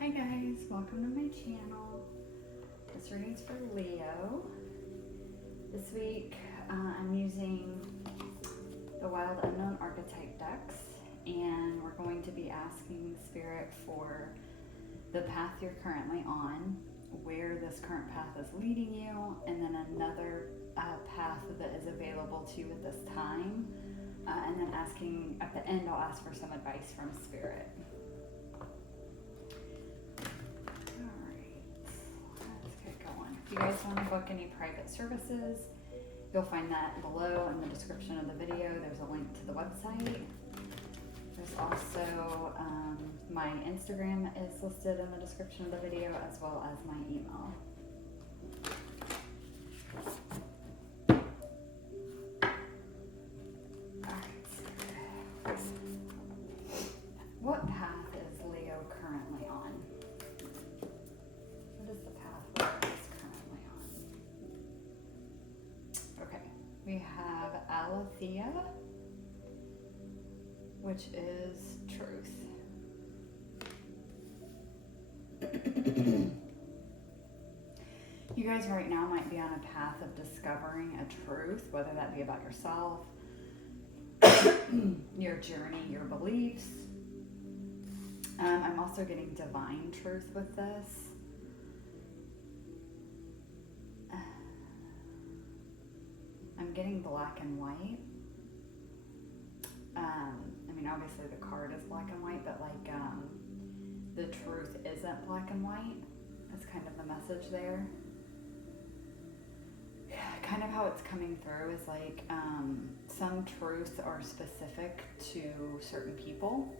Hi guys, welcome to my channel. This reading's for Leo. This week I'm using the Wild Unknown Archetype decks, and we're going to be asking Spirit for the path you're currently on, where this current path is leading you, and then another path that is available to you at this time. And then asking, at the end, I'll ask for some advice from Spirit. If you guys want to book any private services, you'll find that below in the description of the video. There's a link to the website. There's also my Instagram is listed in the description of the video, as well as my email. What path is Leo currently on? What is the path Leo is currently on? Okay, we have Aletheia, which is truth. You guys right now might be on a path of discovering a truth, whether that be about yourself, your journey, your beliefs. I'm also getting divine truth with this. I'm getting black and white. I mean, obviously the card is black and white, but like the truth isn't black and white. That's kind of the message there. Kind of how it's coming through is like some truths are specific to certain people.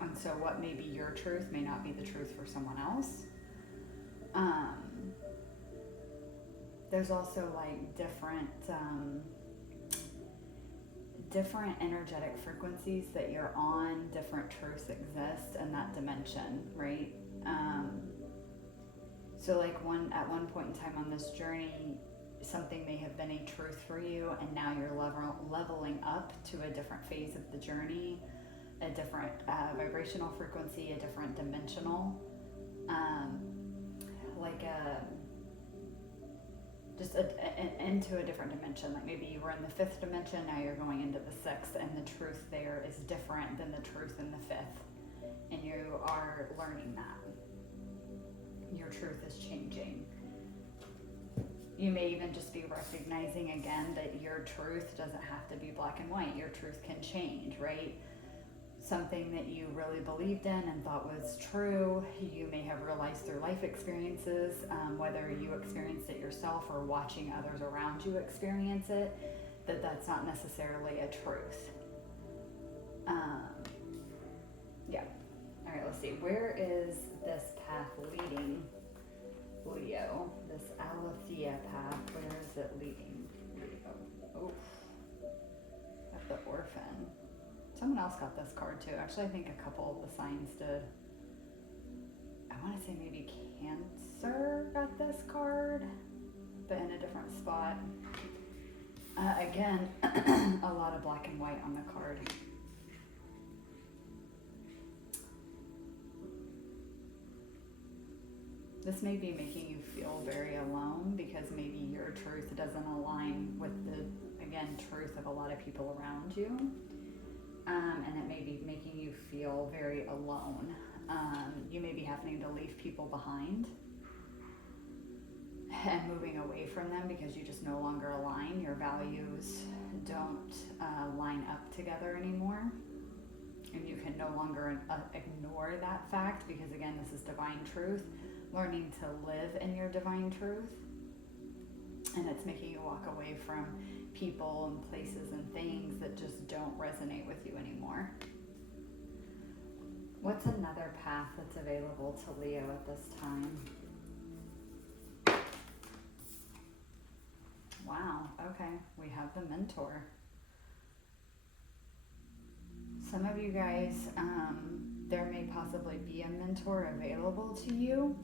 And so what may be your truth may not be the truth for someone else. There's also like different energetic frequencies that you're on, different truths exist in that dimension, right? So like at one point in time on this journey, something may have been a truth for you, and now you're leveling up to a different phase of the journey, a different vibrational frequency, a different dimensional, into a different dimension. Like maybe you were in the fifth dimension, now you're going into the sixth, and the truth there is different than the truth in the fifth, and you are learning that. Your truth is changing. You may even just be recognizing again that your truth doesn't have to be black and white. Your truth can change, right? Something that you really believed in and thought was true, you may have realized through life experiences, whether you experienced it yourself or watching others around you experience it, that that's not necessarily a truth. Yeah. All right, let's see. Where is this path leading Leo? This Aletheia path, where is it leading Leo? Oh, at the Orphan. Someone else got this card too. Actually, I think a couple of the signs did. I want to say maybe Cancer got this card, but in a different spot. Again, a lot of black and white on the card. This may be making you feel very alone because maybe your truth doesn't align with the, again, truth of a lot of people around you. And it may be making you feel very alone. You may be having to leave people behind and moving away from them because you just no longer align. Your values don't line up together anymore. And you can no longer ignore that fact because, again, this is divine truth. Learning to live in your divine truth. And it's making you walk away from people and places and things that just don't resonate with you anymore. What's another path that's available to Leo at this time? Wow, okay, we have the Mentor. Some of you guys, there may possibly be a mentor available to you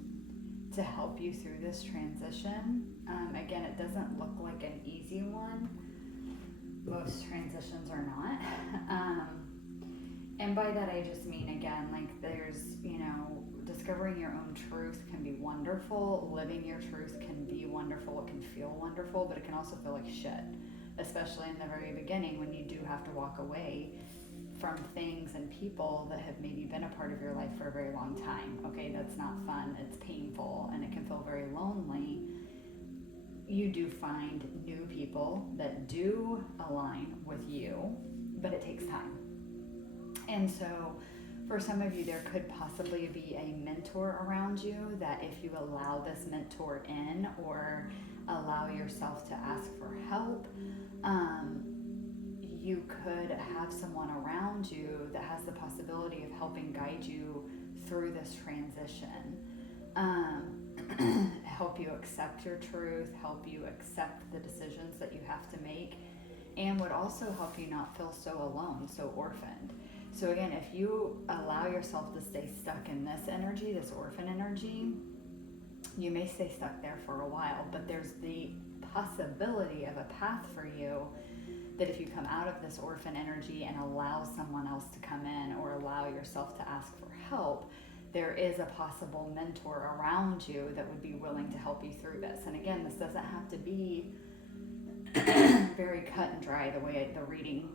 to help you through this transition. Again, it doesn't look like an easy one. Most transitions are not. And by that I just mean, again, like there's, discovering your own truth can be wonderful. Living your truth can be wonderful. It can feel wonderful, but it can also feel like shit, especially in the very beginning when you do have to walk away from things and people that have maybe been a part of your life for a very long time. Okay, that's not fun. It's painful and it can feel very lonely. You do find new people that do align with you, but it takes time. And so for some of you, there could possibly be a mentor around you that if you allow this mentor in or allow yourself to ask for help, you could have someone around you that has the possibility of helping guide you through this transition. Help you accept your truth, help you accept the decisions that you have to make, and would also help you not feel so alone, so orphaned. So again, if you allow yourself to stay stuck in this energy, this orphan energy, you may stay stuck there for a while, but there's the possibility of a path for you that if you come out of this orphan energy and allow someone else to come in or allow yourself to ask for help, there is a possible mentor around you that would be willing to help you through this. And again, this doesn't have to be very cut and dry the way the reading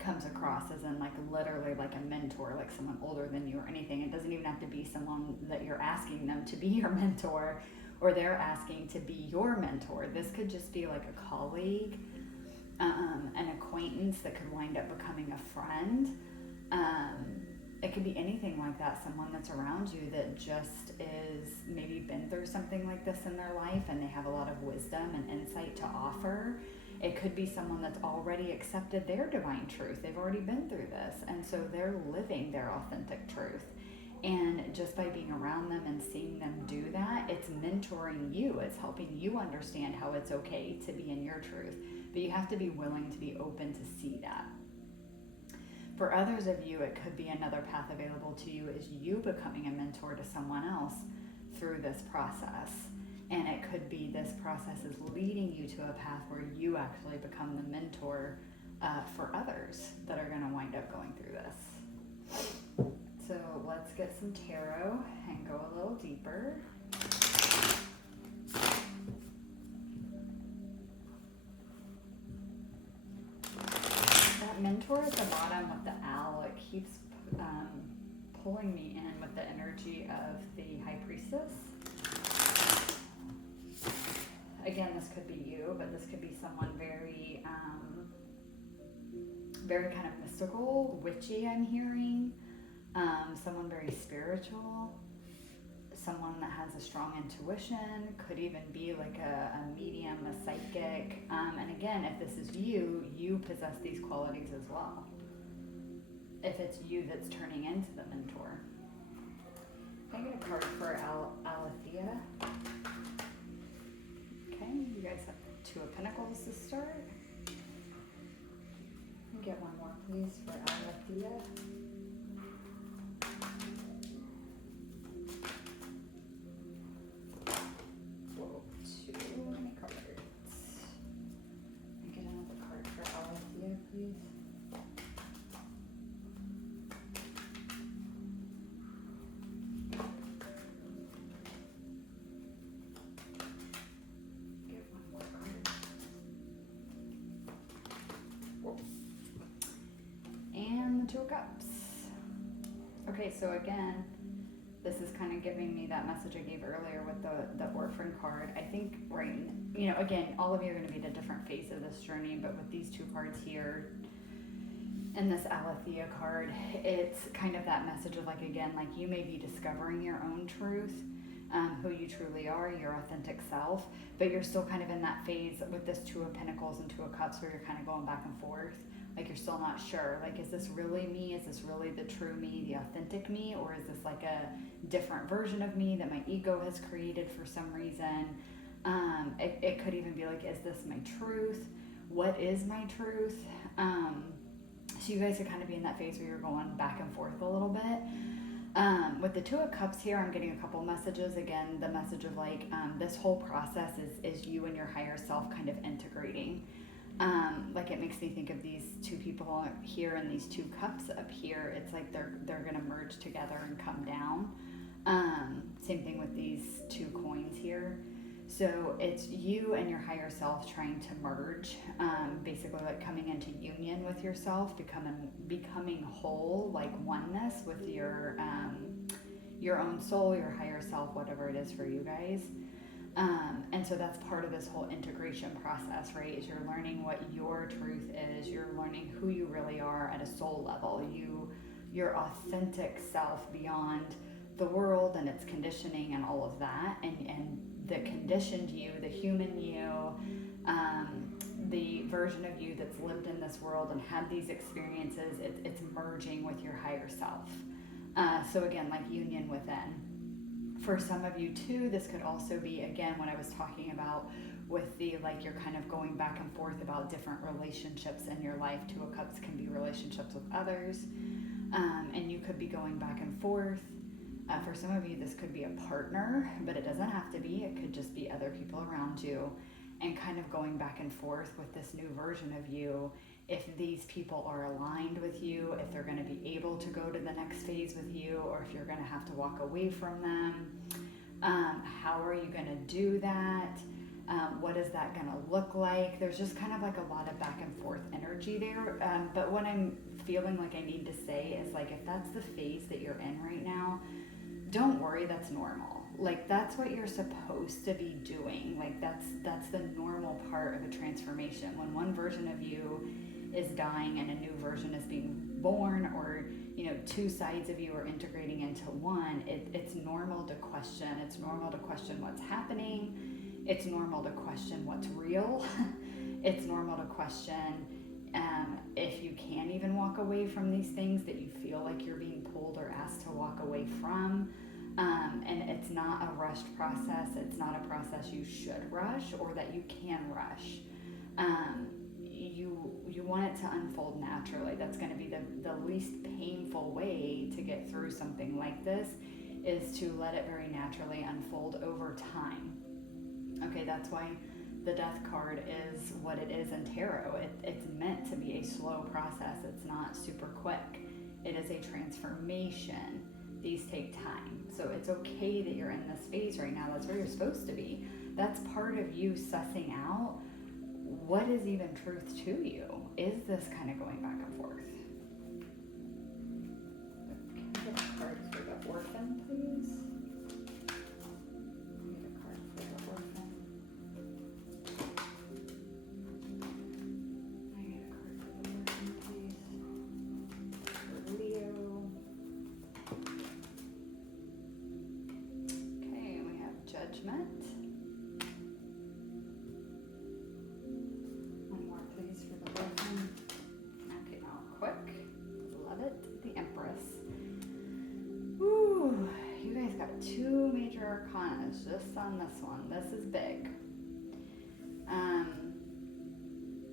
comes across, as in like literally like a mentor, like someone older than you or anything. It doesn't even have to be someone that you're asking them to be your mentor or they're asking to be your mentor. This could just be like a colleague, an acquaintance that could wind up becoming a friend. It could be anything like that, someone that's around you that just is maybe been through something like this in their life and they have a lot of wisdom and insight to offer. It could be someone that's already accepted their divine truth. They've already been through this, and so they're living their authentic truth. And just by being around them and seeing them do that, it's mentoring you. It's helping you understand how it's okay to be in your truth. But you have to be willing to be open to see that. For others of you, it could be another path available to you is you becoming a mentor to someone else through this process. And it could be this process is leading you to a path where you actually become the mentor for others that are going to wind up going through this. So let's get some tarot and go a little deeper. That mentor at the bottom with the owl, it keeps pulling me in with the energy of the High Priestess. Again, this could be you, but this could be someone very, very kind of mystical, witchy, I'm hearing. Someone very spiritual. Someone that has a strong intuition. Could even be like a medium, a psychic. And again, if this is you, you possess these qualities as well. If it's you that's turning into the mentor. Can I get a card for Alethea? Okay, you guys have Two of Pentacles to start. Get one more, please, for Alethea. Whoa, too many cards. Get another card for Alethea, please. Two of Cups. Okay, so again, this is kind of giving me that message I gave earlier with the Orphan card. I think, right, you know, again, all of you are going to be at a different phase of this journey, but with these two cards here and this Alethea card, it's kind of that message of like, again, like you may be discovering your own truth, who you truly are, your authentic self, but you're still kind of in that phase with this Two of Pentacles and Two of Cups where you're kind of going back and forth. Like you're still not sure, like, is this really me? Is this really the true me, the authentic me? Or is this like a different version of me that my ego has created for some reason? It could even be like, is this my truth? What is my truth? So you guys are kind of be in that phase where you're going back and forth a little bit. With the Two of Cups here, I'm getting a couple messages. Again, the message of like, this whole process is you and your higher self kind of integrating. Like it makes me think of these two people here and these two cups up here. It's like they're gonna merge together and come down. Same thing with these two coins here. So it's you and your higher self trying to merge, basically like coming into union with yourself, becoming whole, like oneness with your own soul, your higher self, whatever it is for you guys. And so that's part of this whole integration process, right? Is you're learning what your truth is. You're learning who you really are at a soul level. Your authentic self beyond the world and its conditioning and all of that, and the conditioned you, the human you, the version of you that's lived in this world and had these experiences. It's merging with your higher self. So again, like union within. For some of you too, this could also be, again, what I was talking about with the, like, you're kind of going back and forth about different relationships in your life. Two of Cups can be relationships with others, and you could be going back and forth. For some of you, this could be a partner, but it doesn't have to be. It could just be other people around you, and kind of going back and forth with this new version of you. If these people are aligned with you, if they're going to be able to go to the next phase with you, or if you're going to have to walk away from them. How are you going to do that? What is that going to look like? There's just kind of like a lot of back and forth energy there. But what I'm feeling like I need to say is, like, if that's the phase that you're in right now, don't worry, that's normal. Like, that's what you're supposed to be doing. Like, that's the normal part of a transformation. When one version of you is dying and a new version is being born, or, you know, two sides of you are integrating into one, it's normal to question. It's normal to question what's happening. It's normal to question what's real. It's normal to question if you can even walk away from these things that you feel like you're being pulled or asked to walk away from. And it's not a rushed process. It's not a process you should rush or that you can rush. You want it to unfold naturally. That's going to be the least painful way to get through something like this, is to let it very naturally unfold over time. Okay, that's why the Death card is what it is in tarot. It's meant to be a slow process. It's not super quick. It is a transformation. These take time. So it's okay that you're in this phase right now. That's where you're supposed to be. That's part of you sussing out what is even truth to you. Is this kind of going back and forth? Can we get a card for the Orphan, please? Can we get a card for the Orphan? I need a card for the Orphan, please. For Leo. Okay, we have Judgment. One more, please, for the Orphan. Okay, now quick. Love it. The Empress. Ooh, you guys got two major arcanas just on this one. This is big.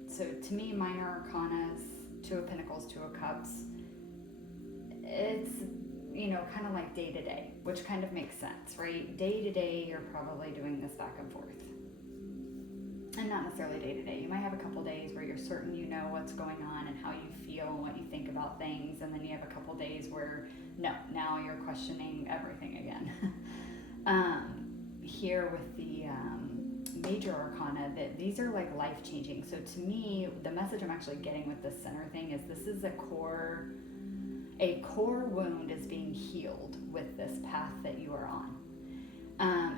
So to me, minor arcanas, Two of Pentacles, Two of Cups, it's, you know, kind of like day to day, which kind of makes sense, right? Day to day, you're probably doing this back and forth. And not necessarily day to day. You might have a couple days where you're certain you know what's going on and how you feel and what you think about things, and then you have a couple days where, no, now you're questioning everything again. Here with the major arcana, that these are like life-changing. So to me, the message I'm actually getting with this center thing is this is a core wound is being healed with this path that you are on.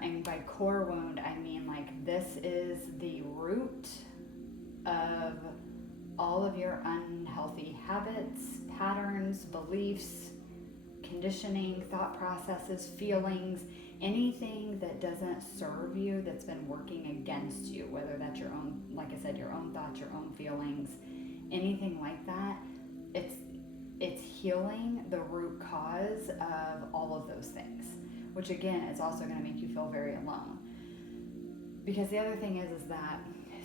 And by core wound, I mean, like, this is the root of all of your unhealthy habits, patterns, beliefs, conditioning, thought processes, feelings, anything that doesn't serve you, that's been working against you, whether that's your own, like I said, your own thoughts, your own feelings, anything like that. It's healing the root cause of all of those things, which again is also going to make you feel very alone. Because the other thing is that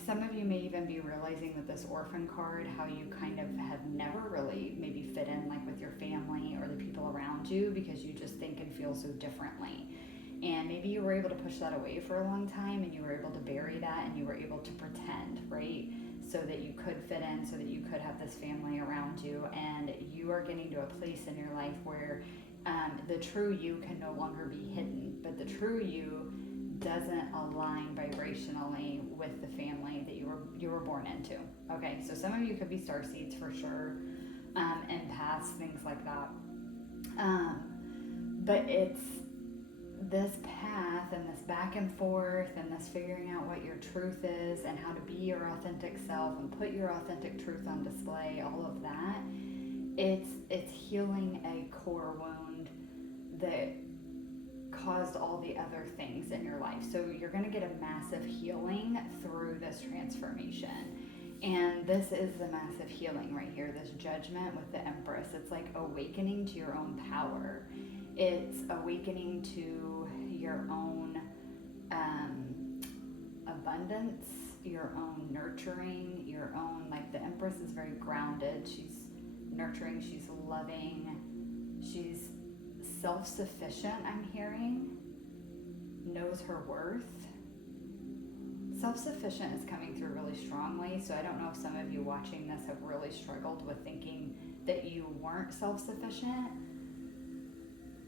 some of you may even be realizing with this Orphan card how you kind of have never really maybe fit in, like with your family or the people around you, because you just think and feel so differently. And maybe you were able to push that away for a long time, and you were able to bury that, and you were able to pretend, right? So that you could fit in, so that you could have this family around you. And you are getting to a place in your life where The true you can no longer be hidden, but the true you doesn't align vibrationally with the family that you were born into. Okay, so some of you could be starseeds for sure, empaths, things like that. But it's this path and this back and forth and this figuring out what your truth is and how to be your authentic self and put your authentic truth on display, all of that, it's healing a core wound that caused all the other things in your life. So you're going to get a massive healing through this transformation. And this is the massive healing right here, this judgment with the Empress. It's like awakening to your own power. It's awakening to your own abundance, your own nurturing, your own, like the Empress is very grounded. She's nurturing, she's loving, she's self-sufficient, I'm hearing, knows her worth. Self-sufficient is coming through really strongly, so I don't know if some of you watching this have really struggled with thinking that you weren't self-sufficient.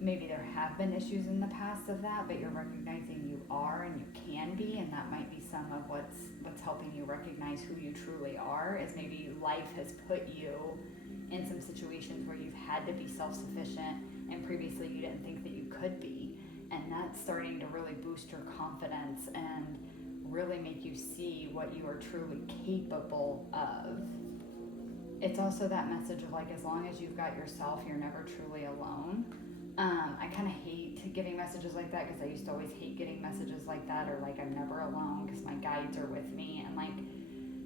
Maybe there have been issues in the past of that, but you're recognizing you are and you can be, and that might be some of what's helping you recognize who you truly are, is maybe life has put you in some situations where you've had to be self-sufficient and previously you didn't think that you could be, and that's starting to really boost your confidence and really make you see what you are truly capable of. It's also that message of like, as long as you've got yourself, you're never truly alone. I kind of hate giving messages like that because I used to always hate getting messages like that, or like I'm never alone because my guides are with me, and like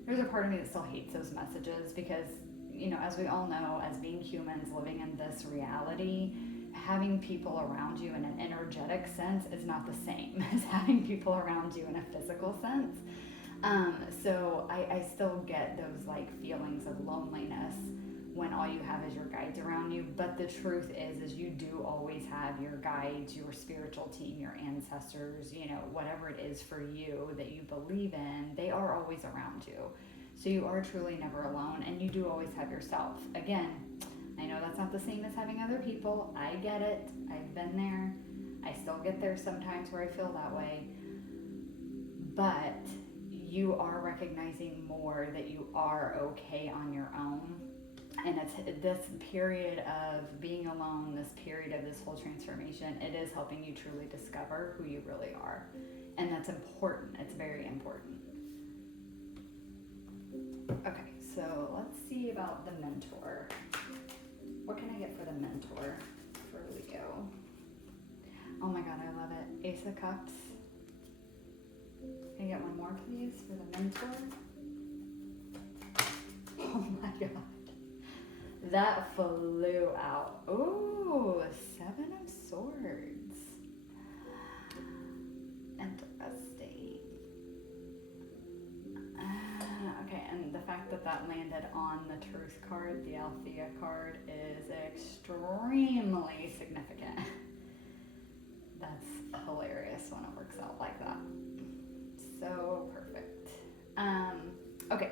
there's a part of me that still hates those messages because, you know, as we all know, as being humans living in this reality, having people around you in an energetic sense is not the same as having people around you in a physical sense. So I still get those like feelings of loneliness when all you have is your guides around you. But the truth is you do always have your guides, your spiritual team, your ancestors, you know, whatever it is for you that you believe in, they are always around you. So you are truly never alone, and you do always have yourself. Again, I know that's not the same as having other people. I get it. I've been there. I still get there sometimes where I feel that way. But you are recognizing more that you are okay on your own. And it's this period of being alone, this period of this whole transformation, it is helping you truly discover who you really are. And that's important. It's very important. Okay, so let's see about the mentor. What can I get for the mentor for Leo? Oh my God, I love it. Ace of Cups. Can I get one more, please, for the mentor? Oh my God. That flew out. Ooh, Seven of Swords. Interesting. Okay, and the fact that that landed on the Truth card, the Althea card, is extremely significant. That's hilarious when it works out like that. So perfect. Okay.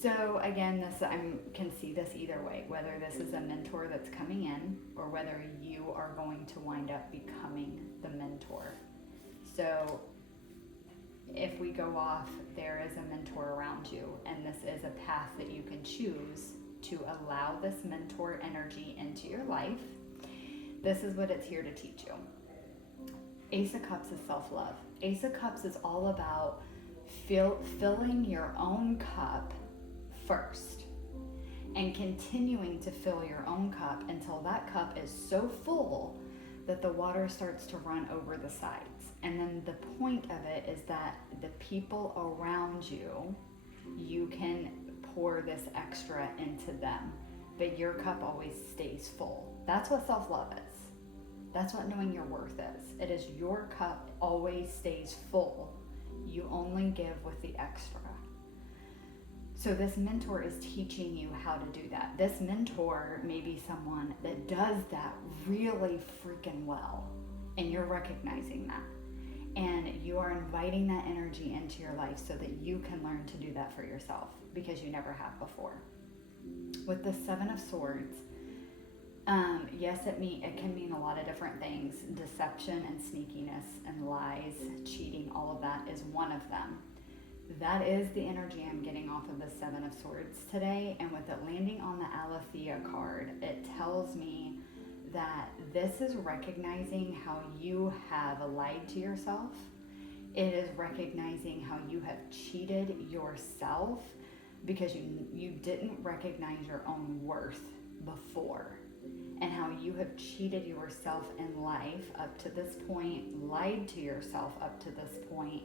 So again, this I can see this either way, whether this is a mentor that's coming in or whether you are going to wind up becoming the mentor. So if we go off, there is a mentor around you, and this is a path that you can choose to allow this mentor energy into your life. This is what it's here to teach you. Ace of Cups is self-love. Ace of Cups is all about filling your own cup first and continuing to fill your own cup until that cup is so full that the water starts to run over the sides. And then the point of it is that the people around you, you can pour this extra into them, but your cup always stays full. That's what self-love is. That's what knowing your worth is. It is your cup always stays full. You only give with the extra. So this mentor is teaching you how to do that. This mentor may be someone that does that really freaking well, and you're recognizing that. And you are inviting that energy into your life so that you can learn to do that for yourself, because you never have before. With the Seven of Swords, Yes, it can mean a lot of different things. Deception and sneakiness and lies, cheating, all of that is one of them. That is the energy I'm getting off of the Seven of Swords today. And with it landing on the Aletheia card, it tells me that this is recognizing how you have lied to yourself. It is recognizing how you have cheated yourself because you didn't recognize your own worth before, and how you have cheated yourself in life up to this point, lied to yourself up to this point,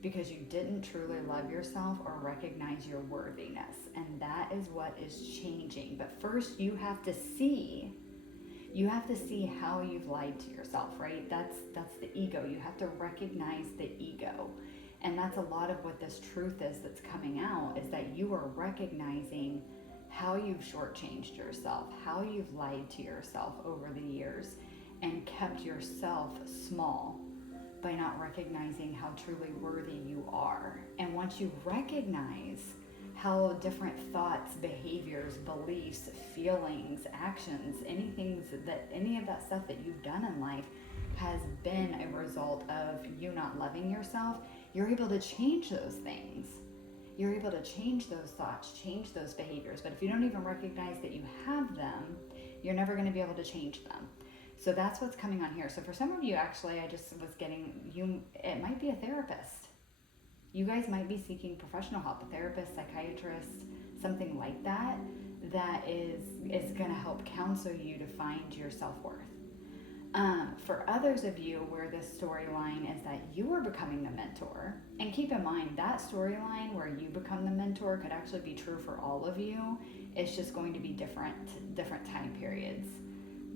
because you didn't truly love yourself or recognize your worthiness. And that is what is changing. But first you have to see how you've lied to yourself, right? That's the ego. You have to recognize the ego. And that's a lot of what this truth is that's coming out, is that you are recognizing how you've shortchanged yourself, how you've lied to yourself over the years and kept yourself small by not recognizing how truly worthy you are. And once you recognize how different thoughts, behaviors, beliefs, feelings, actions, any of that stuff that you've done in life has been a result of you not loving yourself, you're able to change those things. You're able to change those thoughts, change those behaviors. But if you don't even recognize that you have them, you're never going to be able to change them. So that's what's coming on here. So for some of you, actually, I just was getting it might be a therapist. You guys might be seeking professional help, a therapist, psychiatrist, something like that, that is going to help counsel you to find your self-worth. For others of you, where this storyline is that you are becoming the mentor, and keep in mind that storyline where you become the mentor could actually be true for all of you. It's just going to be different time periods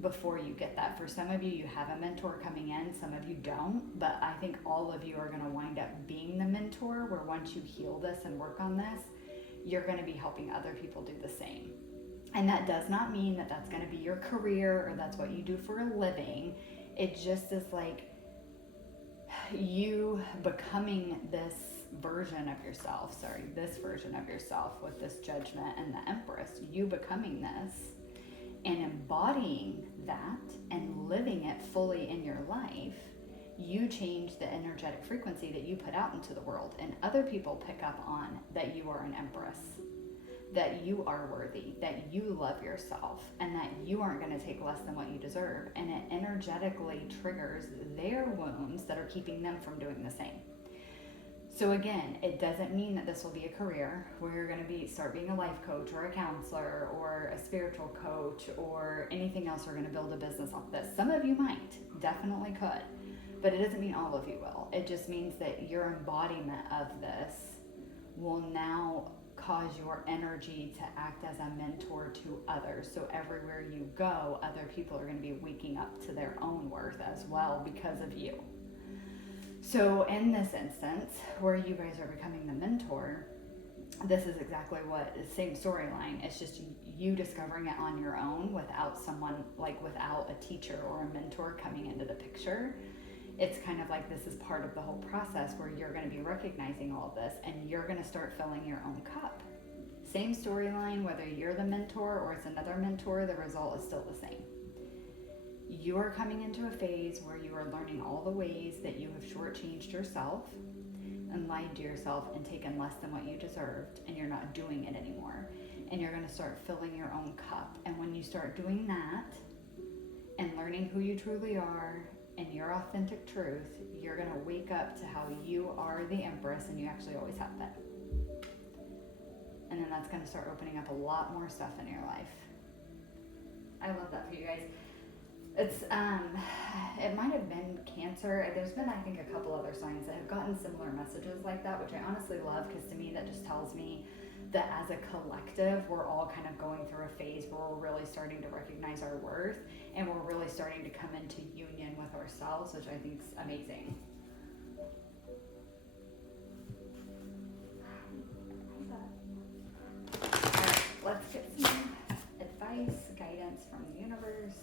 before you get that. For some of you, you have a mentor coming in, some of you don't, but I think all of you are going to wind up being the mentor, where once you heal this and work on this, you're going to be helping other people do the same. And that does not mean that that's going to be your career or that's what you do for a living. It just is like you becoming this version of yourself with this Judgment and the Empress, you becoming this and embodying that and living it fully in your life, you change the energetic frequency that you put out into the world, and other people pick up on that you are an Empress, that you are worthy, that you love yourself, and that you aren't going to take less than what you deserve. And it energetically triggers their wounds that are keeping them from doing the same. So again, it doesn't mean that this will be a career where you're going to start being a life coach or a counselor or a spiritual coach or anything else, or going to build a business off this. Some of you might, definitely could, but it doesn't mean all of you will. It just means that your embodiment of this will now cause your energy to act as a mentor to others. So everywhere you go, other people are going to be waking up to their own worth as well because of you. So in this instance, where you guys are becoming the mentor, this is exactly what, same storyline. It's just you discovering it on your own without someone, like without a teacher or a mentor coming into the picture. It's kind of like this is part of the whole process where you're going to be recognizing all of this and you're going to start filling your own cup. Same storyline, whether you're the mentor or it's another mentor, the result is still the same. You are coming into a phase where you are learning all the ways that you have shortchanged yourself and lied to yourself and taken less than what you deserved, and you're not doing it anymore. And you're going to start filling your own cup. And when you start doing that and learning who you truly are and your authentic truth, you're going to wake up to how you are the Empress and you actually always have been. And then that's going to start opening up a lot more stuff in your life. I love that for you guys. It's it might have been Cancer. There's been, I think, a couple other signs that have gotten similar messages like that, which I honestly love, because to me that just tells me that as a collective, we're all kind of going through a phase where we're really starting to recognize our worth, and we're really starting to come into union with ourselves, which I think is amazing. Alright, let's get some advice, guidance from the universe.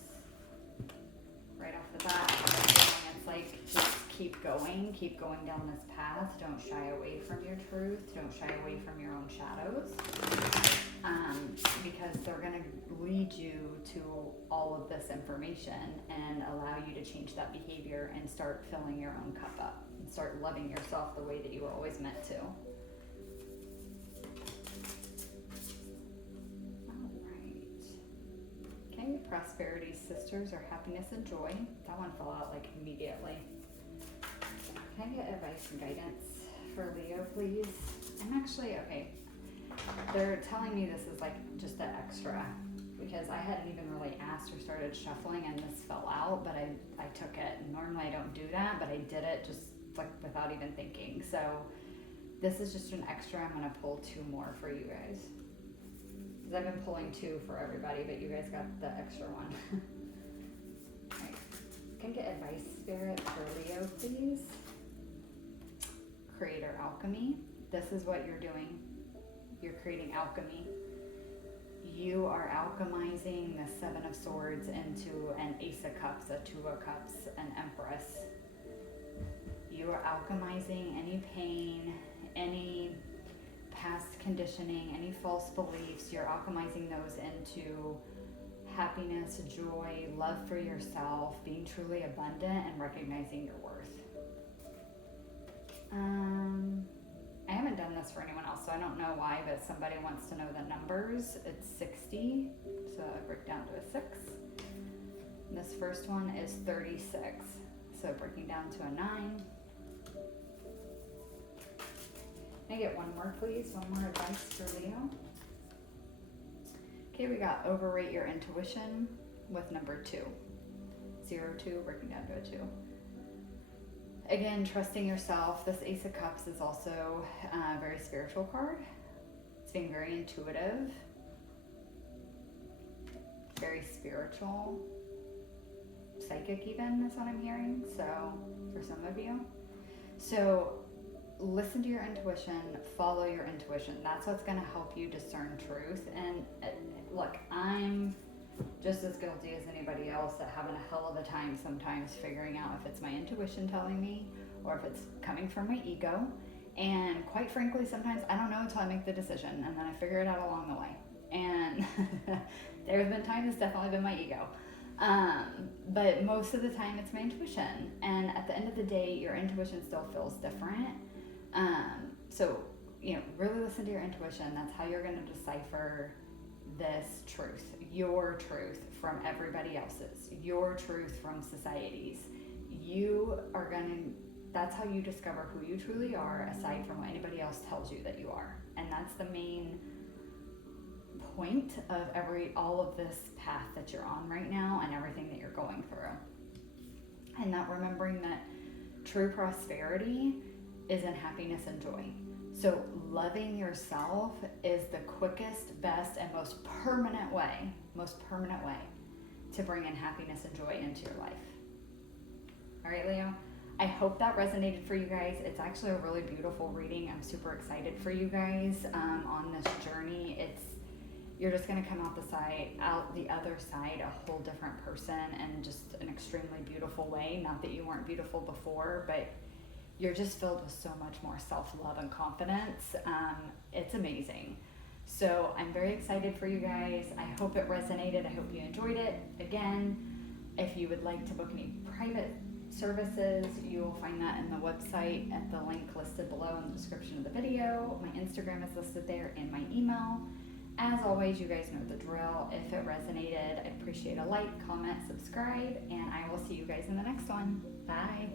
Right off the bat, it's like just keep going down this path. Don't shy away from your truth. Don't shy away from your own shadows. because they're going to lead you to all of this information and allow you to change that behavior and start filling your own cup up and start loving yourself the way that you were always meant to. Okay, prosperity sisters or happiness and joy. That one fell out like immediately. Can I get advice and guidance for Leo, please? I'm actually, okay, they're telling me this is like just an extra because I hadn't even really asked or started shuffling and this fell out, but I took it. Normally I don't do that, but I did it just like without even thinking. So this is just an extra. I'm gonna pull 2 more for you guys. Because I've been pulling 2 for everybody, but you guys got the extra one. Alright, can I get advice, Spirit, for Leo, please? Creator alchemy. This is what you're doing. You're creating alchemy. You are alchemizing the 7 of Swords into an Ace of Cups, a 2 of Cups, an Empress. You are alchemizing any pain, any past conditioning, any false beliefs. You're alchemizing those into happiness, joy, love for yourself, being truly abundant, and recognizing your worth. I haven't done this for anyone else, so I don't know why, but somebody wants to know the numbers. It's 60, so I break down to a 6. And this first one is 36, so breaking down to a 9. Can I get one more, please? One more advice for Leo. Okay, we got overrate your intuition with number 2. 0-2, breaking down to a 2. Again, trusting yourself. This Ace of Cups is also a very spiritual card. It's being very intuitive, very spiritual, psychic even is what I'm hearing. So for some of you. So listen to your intuition, follow your intuition. That's what's going to help you discern truth. And look, I'm just as guilty as anybody else at having a hell of a time sometimes figuring out if it's my intuition telling me or if it's coming from my ego. And quite frankly, sometimes I don't know until I make the decision and then I figure it out along the way. And there's been times it's definitely been my ego. But most of the time it's my intuition. And at the end of the day, your intuition still feels different. So, really listen to your intuition. That's how you're going to decipher this truth, your truth from everybody else's, your truth from society's. That's how you discover who you truly are, aside from what anybody else tells you that you are. And that's the main point of all of this path that you're on right now and everything that you're going through. And that remembering that true prosperity is in happiness and joy. So loving yourself is the quickest, best, and most permanent way to bring in happiness and joy into your life. All right, Leo, I hope that resonated for you guys. It's actually a really beautiful reading. I'm super excited for you guys on this journey. You're just going to come out the other side a whole different person and just an extremely beautiful way. Not that you weren't beautiful before, but you're just filled with so much more self-love and confidence. It's amazing. So I'm very excited for you guys. I hope it resonated. I hope you enjoyed it. Again, if you would like to book any private services, you will find that in the website at the link listed below in the description of the video. My Instagram is listed there and my email. As always, you guys know the drill. If it resonated, I'd appreciate a like, comment, subscribe, and I will see you guys in the next one. Bye.